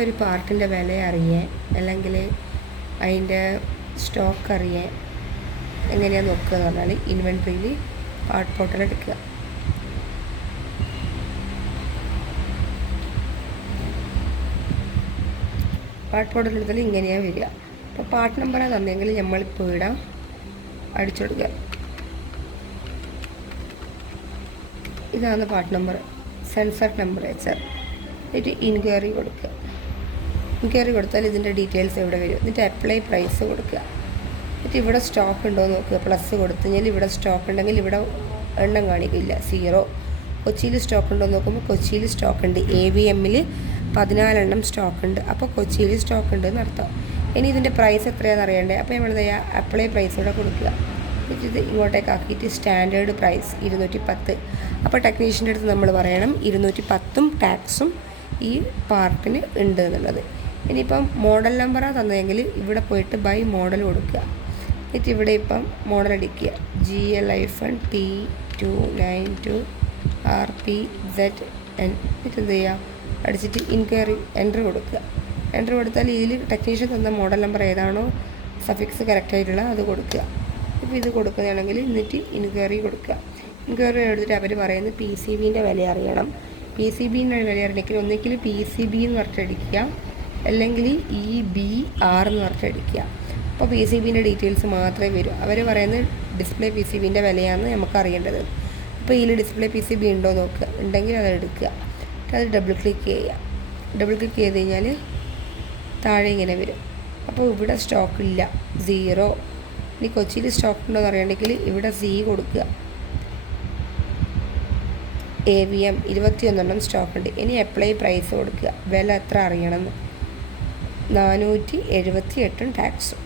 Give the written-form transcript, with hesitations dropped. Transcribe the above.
ഒരു പാർട്ടിൻ്റെ വില അറിയാൻ അല്ലെങ്കിൽ അതിൻ്റെ സ്റ്റോക്ക് അറിയാൻ എങ്ങനെയാണ് നോക്കുക എന്ന് പറഞ്ഞാൽ ഇൻവെൻട്രിയിൽ പാർട്ട് പോർട്ടൽ എടുക്കുക. പാർട്ട് പോർട്ടൽ എടുത്താൽ ഇങ്ങനെയാണ് വരിക. അപ്പോൾ പാർട്ട് നമ്പറാണ് തന്നെങ്കിൽ നമ്മളിപ്പോൾ ഇവിടെ അടിച്ചെടുക്കുക. ഇതാണ് പാർട്ട് നമ്പർ, സെൻസർ ടെമ്പറേച്ചർ. എന്നിട്ട് ഇൻക്വയറി കൊടുക്കുക. ഇൻക്വയറി കൊടുത്താൽ ഇതിൻ്റെ ഡീറ്റെയിൽസ് ഇവിടെ വരും. എന്നിട്ട് അപ്ലൈ പ്രൈസ് കൊടുക്കുക. എന്നിട്ട് ഇവിടെ സ്റ്റോക്ക് ഉണ്ടോ എന്ന് നോക്കുക. പ്ലസ് കൊടുത്തു കഴിഞ്ഞാൽ ഇവിടെ സ്റ്റോക്ക് ഉണ്ടെങ്കിൽ ഇവിടെ എണ്ണം കാണിക്കില്ല, 0. കൊച്ചിയിൽ സ്റ്റോക്ക് ഉണ്ടോ എന്ന് നോക്കുമ്പോൾ കൊച്ചിയിൽ സ്റ്റോക്ക് ഉണ്ട്. AVMൽ 14 എണ്ണം സ്റ്റോക്ക് ഉണ്ട്. അപ്പോൾ കൊച്ചിയിൽ സ്റ്റോക്ക് ഉണ്ട് എന്നർത്ഥം. ഇനി ഇതിൻ്റെ പ്രൈസ് എത്രയാണെന്ന് അറിയണ്ടേ. അപ്പോൾ നമ്മൾ എന്താ ചെയ്യുക, അപ്ലൈ പ്രൈസ് ഇവിടെ കൊടുക്കുക. എന്നിട്ട് ഇത് ഇങ്ങോട്ടേക്ക് ആക്കിയിട്ട് സ്റ്റാൻഡേർഡ് പ്രൈസ് 210. അപ്പോൾ ടെക്നീഷ്യൻ്റെ അടുത്ത് നമ്മൾ പറയണം 210 ടാക്സും ഈ പാർട്ടിന് ഉണ്ട് എന്നുള്ളത്. ഇനിയിപ്പം മോഡൽ നമ്പറാണ് തന്നതെങ്കിൽ ഇവിടെ പോയിട്ട് ബൈ മോഡൽ കൊടുക്കുക. എന്നിട്ട് ഇവിടെ ഇപ്പം മോഡൽ അടിക്കുക, GL-P292RPZN. എന്നിട്ട് എന്ത് ചെയ്യുക, അടിച്ചിട്ട് ഇൻക്വയറി എൻട്രി കൊടുക്കുക. എൻട്രി കൊടുത്താൽ ഇതിൽ ടെക്നീഷ്യൻ തന്ന മോഡൽ നമ്പർ ഏതാണോ സഫിക്സ് കറക്റ്റായിട്ടുള്ള അത് കൊടുക്കുക. ഇപ്പോൾ ഇത് കൊടുക്കുകയാണെങ്കിൽ എന്നിട്ട് ഇൻക്വയറി കൊടുക്കുക. ഇൻക്വയറി എടുത്തിട്ട് അവർ പറയുന്നത് PCBൻ്റെ വില അറിയണം. PCBൻ്റെ വില അറിയണമെങ്കിൽ ഒന്നെങ്കിൽ PCB എന്ന് പറഞ്ഞിട്ടടിക്കുക, അല്ലെങ്കിൽ EBR എന്ന് പറഞ്ഞിട്ടടിക്കുക. അപ്പോൾ PCBൻ്റെ ഡീറ്റെയിൽസ് മാത്രമേ വരൂ. അവർ പറയുന്നത് ഡിസ്പ്ലേ PCBൻ്റെ വിലയാണ് നമുക്ക് അറിയേണ്ടത്. അപ്പോൾ ഇതിൽ ഡിസ്പ്ലേ PCB ഉണ്ടോ നോക്കുക, ഉണ്ടെങ്കിൽ അത് എടുക്കുക. അത് ഡബിൾ ക്ലിക്ക് ചെയ്യുക. ഡബിൾ ക്ലിക്ക് ചെയ്ത് കഴിഞ്ഞാൽ താഴെ ഇങ്ങനെ വരും. അപ്പോൾ ഇവിടെ സ്റ്റോക്ക് ഇല്ല, 0. ഇനി കൊച്ചിയിൽ സ്റ്റോക്ക് ഉണ്ടോ എന്ന് അറിയണമെങ്കിൽ ഇവിടെ C കൊടുക്കുക. AVM 21 എണ്ണം സ്റ്റോക്ക് ഉണ്ട്. ഇനി അപ്ലൈ പ്രൈസ് കൊടുക്കുക. വില എത്ര അറിയണമെന്ന്, 478 ടാക്സും.